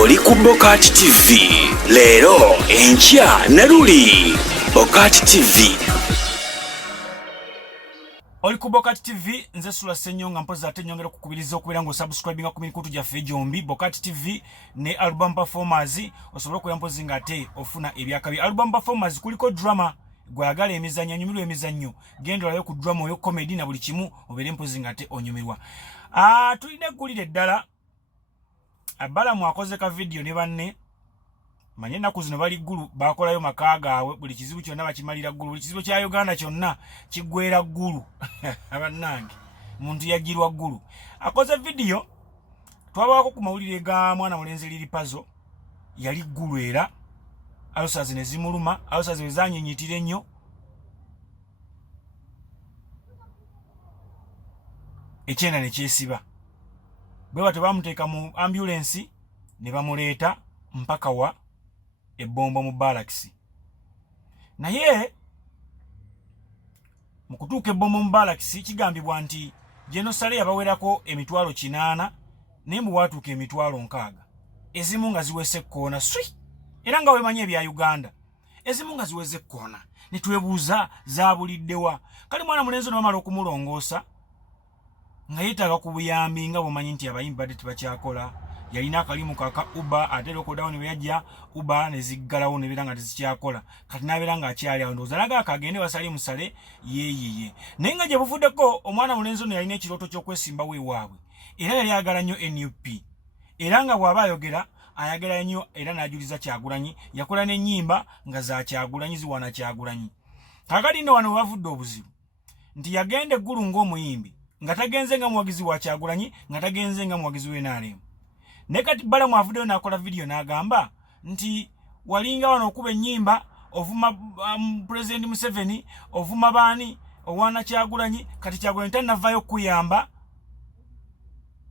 oli ku Bokati TV. Leero enkya ne luli Bokati TV. Oli ku Bokati TV, nze Sula Senyonga mpoza ate nyongera kukubiriza okubeera ngo subscribinga ku mikutu gyaffe gyombi Bokati TV ne album performers osobola okubeera mpozi nga ate ofuna ebyakabi. Album performers kuliko drama gwagala emizannyo nyumirwa emizannyo genda olayo ku drama oyo comedy na buli kimu obeere mpozi nga ate onyumirwa. Tulina eggulire ddala abala mwakoze ka video ne banne manye ennaku zino bali ggulu bakolayo maka gaabwe buli kizibu kyonna bakimalira ggulu buli kizibu kya Uganda kyonna kiggwera ggulu abannange muntu yagirwa ggulu akoze video twabako ku mawulire ga mwana mulenzi liri pazo yali ggulu era alusazi ne zimuluma alusazi wezanyenyitire nnyo ekyenda ne kyesiba bwe bate bamuteeka mu ambulance ne bamuleeta mpaka wa ebombo mu Barracks. Naye mu kutuuka ebombo mu Barracks kigambibwa nti General Sale yabawerako emitwalo 8 naye mu watuuka emitwalo 6 ezimu nga ziwese ekkoona swi era nga wemanye ebya Uganda ezimu nga ziweze ekkoona ne twebuuza zaabuliddewa kali mwana mulenzi n'amala okumulongoosa nga yetaaga ku buyambi nga bwomanyi nti abayimbi badde tebakyakola yalina akalimu kaka Uber ate lockdown bwe yajja Uber ne ziggalawo ne beera nga tezikyakola kati n'abeera nga akyali awo ndowooza laga akagende wasali musale yeeyeye naye nga gye buvuddeko omwana mulenzi ono yalina ekirooto ky'okwesimbawo ewaabwe era yali ayagala nnyo NUP era nga bw'aba ayogera ayagala nnyo era n'ajuliza Kyagulanyi yakola n'ennyimba nga za Kyagulanyi ziwana Kyagulanyi kakati nno wano bavudde obuzibu nti yagenda eggulu ng'omuyimbi nga tagenze nga muwagizi wa Kyagulanyi nga tagenze nga muwagizi w'NRM. Ne kati bala mwavuddeyo n'akola video n'agamba nti walinga wano okuba ennyimba ovuma President Museveni ovuma baani owana Kyagulanyi kati Kyagulanyi tannavaayo kuyamba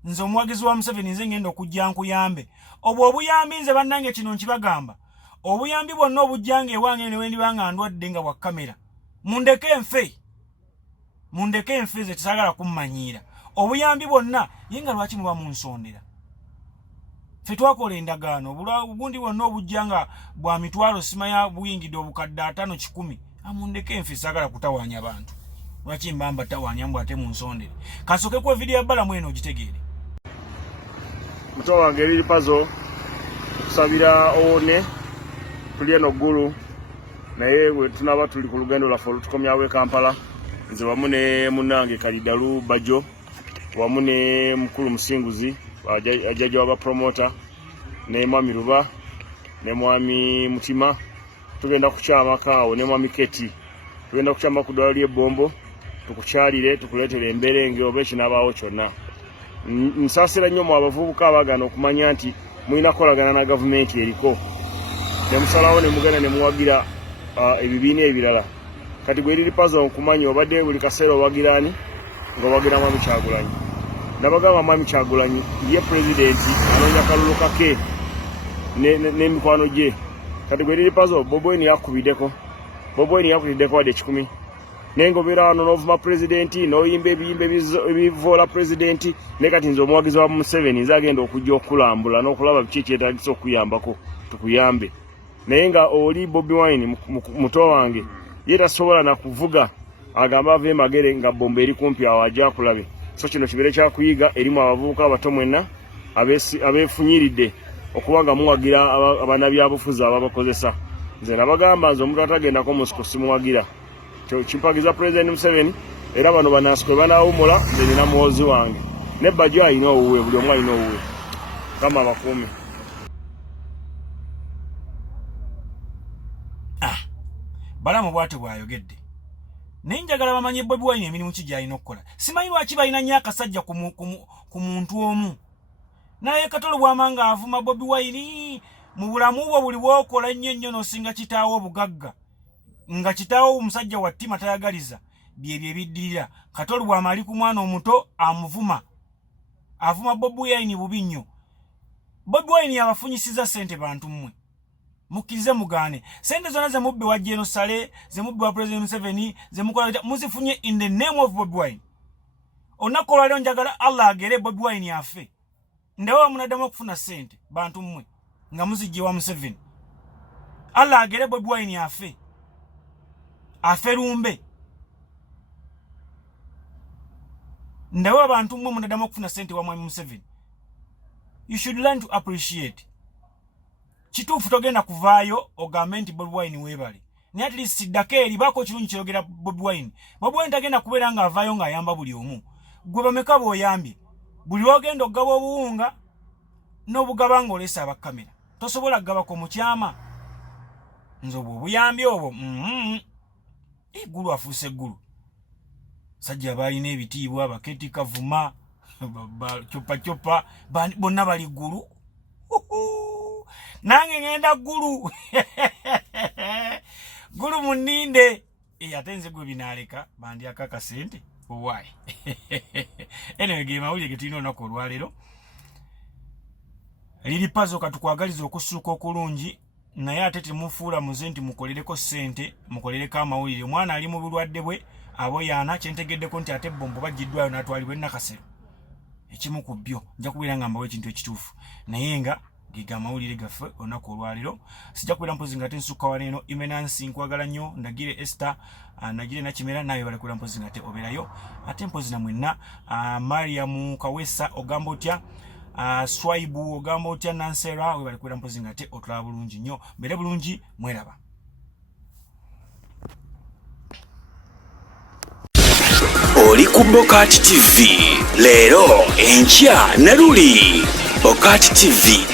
nze omuwagizi wa Museveni nze ngenda okujja nkuyambe obwo obuyambi nze bannange kino nkibagamba obuyambi bwonna obujjange ewange ne wendiba nga ndwadde nga bwa kamera mundeke enfe ze tisagala kummanyiira obuyambi bwonna yenga lwaki muba munsondera ffe twakola endagaano obundi bwonna obujjanga bwa mitwalo simanya buyingidde obukadde 5-10 amundeke enfe sagala kutawaanya abantu lwaki mbamba tawaanya mbw ate munsondere kasoke ku video ya bala mweno ogitegeere muto wange liri pazo kusabira one tuli eno ggulu naye bwe tunaba tuli ku lugendo lwaffe olutukomyawo e Kampala nze wamu ne munnange Kalidalu Bajo wamu ne mukulu Musinguzi ajaja waba promoter ne Mwami Ruba ne Mwami Mutima tugenda kukyama kaawo ne Mwami Keti tugenda kukyama ku ddwaliro ly'ebbombo tukukyalire tukuleetere emberenge oba ekinabaawo kyonna nsaasira nnyo mu abavubuka abagana okumanya nti mulina kukolagana na gavumenti eriko ne musalawo ne mugenda ne muwagira ebibiina ebirala kati gwe liri pazo okumanya obadde buli kaseera obagirani ng'obagira Mwami Kyagulanyi nabagamba Mwami Kyagulanyi ye pulezidenti anoonya kalulu kake n'emikwano gye kati gwe liri pazo Bobi Wine yakubiddeko wadde 10 naye ng'obeera wano n'ovuma pulezidenti n'oyimba ebiyimba ebivoola pulezidenti naye kati nze omuwagizi wa Museveni nze agenda okujja okulambula n'okulaba biki ekyetagisa okuyambako tukuyambe naye nga oli Bobi Wine muto wange ye tasobola na kuvuga agamba ave magere nga bomba eri kumpi awo ajja akulabe so kino kibeere kyakuyiga erimu abavubuka abato mwenna abeefunyiridde okuba nga muwagira abannabyabufuzi ababakozesa nze nabagamba nze omuntu atagendako musiko simuwagira kimpagiza President Museveni era bano banaasiko banaawumula nze nina muwozi wange ne Bajo alina owuwe buli omu alina owuwe kama abakuumi balamu bwate bwayogedde naye njagala bamanye Bobi Wine emirimu ki gy'alina okukola simanyi lwaki balina nnyo akasajja ku muntu omu naye katolo bw'amanga avuma Bobi Wine mu bulamu bwo buli bw'okola ennyo n'osinga kitaawo obugagga nga kitaawo omusajja wa ttima tayagaliza byebyo ebiddirira katolo bw'amali ku mwana omuto avuma Bobi Wine bubi nnyo Bobi Wine yabafunyisiza ssente bantu mmwe mukize mugane sente zona ze mubbe wa General Sale ze mubbe wa President Museveni ze mukola muzifunye in the name of Bobi Wine onakola leo njagala Allah agere Bobi Wine afe ndewa munadamu okufuna sente bantu mmwe nga muzijje wa Museveni. Allah agere Bobi Wine afe lumbe. Ndawe abantu mmwe munaddamu okufuna ssente wa Mwami Museveni. You should learn to appreciate. Kituufu togenda kuvaayo ogambe nti Bobi Wine weebale. Naye at least Dakeri bako kirungi kirogera Bobi Wine. Bobi Wine tagenda kubeera nga avaayo ng'ayamba buli omu. Gwe bameka bw'oyambye. Buli ogenda okugaba obuwunga n'obugaba ng'olesa abakamera. Tosobola kugabako mukyama. Nze obwo obuyambi obwo. Eggulu afuuse eggulu. Sajja balina ebitiibwa baketi kavuma chopa bonna bali ggulu. Nange ngenda ggulu. Ggulu muninde. Ate nze gwe binaaleka bandi akaka sente. Why? Anyway, ge mawulire ge tulina olunaku olwaleero. Liri puzzle katukwagaliza okusuuka okulungi, naye ate temufuula muze nti mukolereko ssente, mukolereko amawulire. Omwana ali mu bulwadde bwe aboyaana, kyentegeddeko nti ate bombo bagiddwayo n'atwalibwa e Nakasero. Ekimu ku byo nja kubeera nga mbawo ekintu ekituufu, naye nga giga amawulire gaffe olunaku olwaleero. Sijja kubeera mpozi nga tensuka waneeno. Imenansi nkwagala nnyo, Ndagire Esther, Nagire Nakimera naye bali kubeera mpozi nga te obeerayo. Ate mpozi na mwenna, Mariam Kawesa ogamba otya, Swaibu ogamba otya, Nansera we bali kubeera mpozi nga te otulaba bulungi nnyo. Mbere bulungi, mweraba. Oli ku Bokati TV leero enkya na luli. Bokati TV